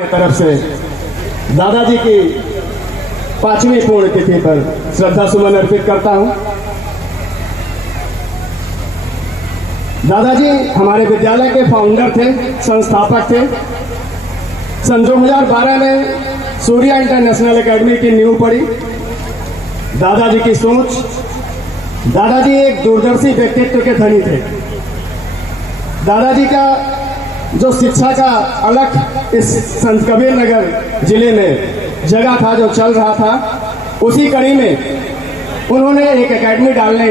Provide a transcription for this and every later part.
की तरफ से दादाजी की 5वीं पुण्यतिथि पर श्रद्धा सुमन अर्पित करता हूं। दादाजी हमारे विद्यालय के फाउंडर थे, संस्थापक थे। सन 2012 में सूर्या इंटरनेशनल एकेडमी की नींव पड़ी। दादाजी की सोच, दादाजी एक दूरदर्शी व्यक्तित्व के धनी थे। दादाजी का जो शिक्षा का अलग इस संत कबीर नगर जिले में जगह था, जो चल रहा था, उसी कड़ी में उन्होंने एक एकेडमी डालने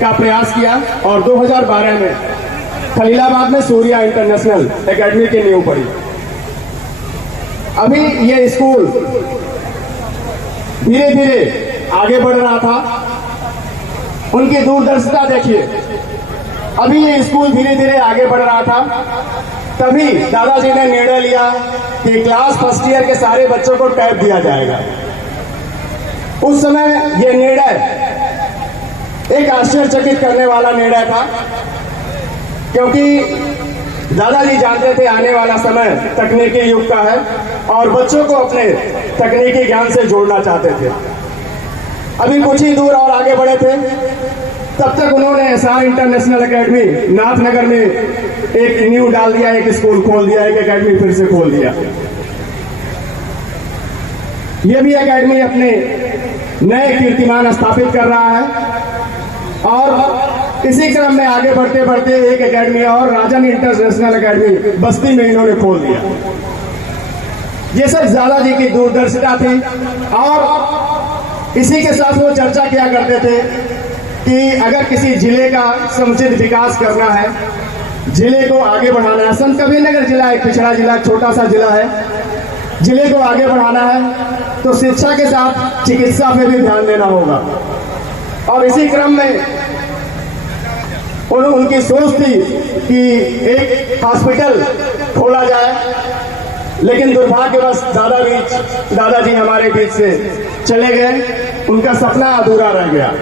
का प्रयास किया और 2012 में खलीलाबाद में सूर्या इंटरनेशनल एकेडमी की नींव पड़ी। अभी ये स्कूल धीरे धीरे आगे बढ़ रहा था। उनकी दूरदर्शिता देखिए। अभी ये स्कूल धीरे धीरे आगे बढ़ रहा था, तभी दादाजी ने निर्णय लिया कि क्लास फर्स्ट ईयर के सारे बच्चों को टैब दिया जाएगा। उस समय ये निर्णय एक आश्चर्यचकित करने वाला निर्णय था, क्योंकि दादाजी जानते थे आने वाला समय तकनीकी युग का है और बच्चों को अपने तकनीकी ज्ञान से जोड़ना चाहते थे। अभी कुछ ही दूर और आगे बढ़े थे, तब तक उन्होंने एसआर इंटरनेशनल एकेडमी नाथनगर में एक नींव डाल दिया, एक स्कूल खोल दिया, एक एकेडमी फिर से खोल दिया। यह भी एकेडमी अपने नए कीर्तिमान स्थापित कर रहा है और इसी क्रम में आगे बढ़ते बढ़ते एक एकेडमी और राजन इंटरनेशनल एकेडमी बस्ती में इन्होंने खोल दिया। ये सब दादाजी की दूरदर्शिता थी और इसी के साथ वो चर्चा किया करते थे कि अगर किसी जिले का समुचित विकास करना है, जिले को आगे बढ़ाना है। संत कबीर नगर जिला एक पिछड़ा जिला, छोटा सा जिला है। जिले को आगे बढ़ाना है तो शिक्षा के साथ चिकित्सा पे भी ध्यान देना होगा। और इसी क्रम में उनकी सोच थी कि एक हॉस्पिटल खोला जाए, लेकिन दुर्भाग्यवश दादाजी हमारे बीच से चले गए। उनका सपना अधूरा रह गया।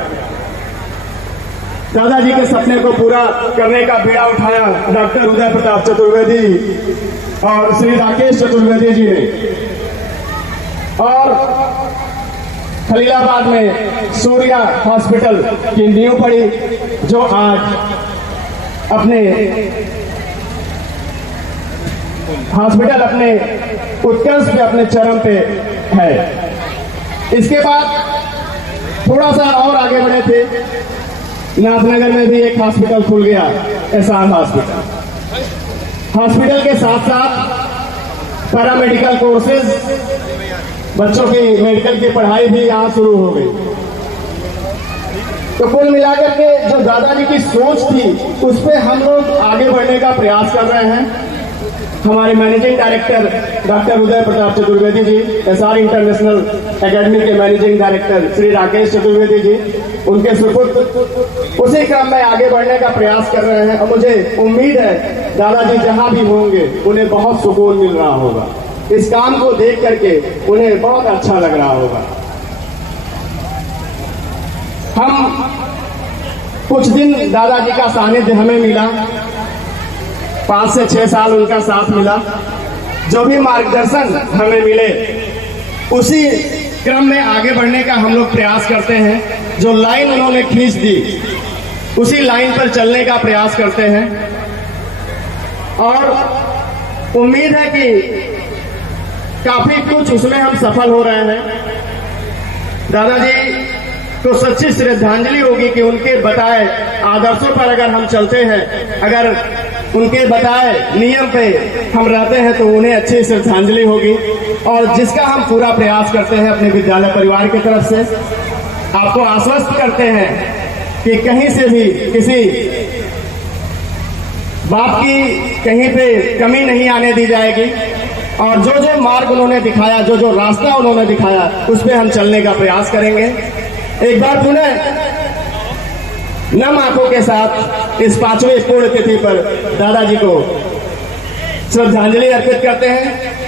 दादाजी के सपने को पूरा करने का बीड़ा उठाया डॉक्टर उदय प्रताप चतुर्वेदी और श्री राकेश चतुर्वेदी जी ने, और खलीलाबाद में सूर्या हॉस्पिटल की नींव पड़ी, जो आज अपने हॉस्पिटल अपने उत्कर्ष पे, अपने चरम पे है। इसके बाद थोड़ा सा और आगे बढ़े थे, नाथनगर में भी एक हॉस्पिटल खुल गया, एसआर हॉस्पिटल। हॉस्पिटल के साथ साथ पैरामेडिकल कोर्सेज, बच्चों की मेडिकल की पढ़ाई भी यहाँ शुरू हो गई। तो कुल मिलाकर के जो दादाजी की सोच थी, उस पर हम लोग आगे बढ़ने का प्रयास कर रहे हैं। हमारे managing director doctor Uday Pratap Chaturvedi ji, SR international academy के मैनेजिंग डायरेक्टर श्री राकेश चतुर्वेदी जी, उनके सुपुत्र उसी क्रम में आगे बढ़ने का प्रयास कर रहे हैं। और मुझे उम्मीद है दादाजी जहां भी होंगे उन्हें बहुत सुकून मिल रहा होगा। इस काम को देख करके उन्हें बहुत अच्छा लग रहा होगा। हम कुछ दिन दादाजी का सानिध्य हमें मिला, 5 से 6 साल उनका साथ मिला। जो भी मार्गदर्शन हमें मिले, उसी क्रम में आगे बढ़ने का हम लोग प्रयास करते हैं। जो लाइन उन्होंने खींच दी, उसी लाइन पर चलने का प्रयास करते हैं और उम्मीद है कि काफी कुछ उसमें हम सफल हो रहे हैं। दादाजी तो सच्ची श्रद्धांजलि होगी कि उनके बताए आदर्शों पर अगर हम चलते हैं, अगर उनके बताए नियम पे हम रहते हैं, तो उन्हें अच्छी श्रद्धांजलि होगी। और जिसका हम पूरा प्रयास करते हैं अपने विद्यालय परिवार की तरफ से, आपको आश्वस्त करते हैं कि कहीं से भी किसी बात की कहीं पे कमी नहीं आने दी जाएगी। और जो जो मार्ग उन्होंने दिखाया, जो जो रास्ता उन्होंने दिखाया, उस पर हम चलने का प्रयास करेंगे। एक बार पुनः नम आंखों के साथ इस 5वीं पुण्यतिथि पर दादाजी को श्रद्धांजलि अर्पित करते हैं।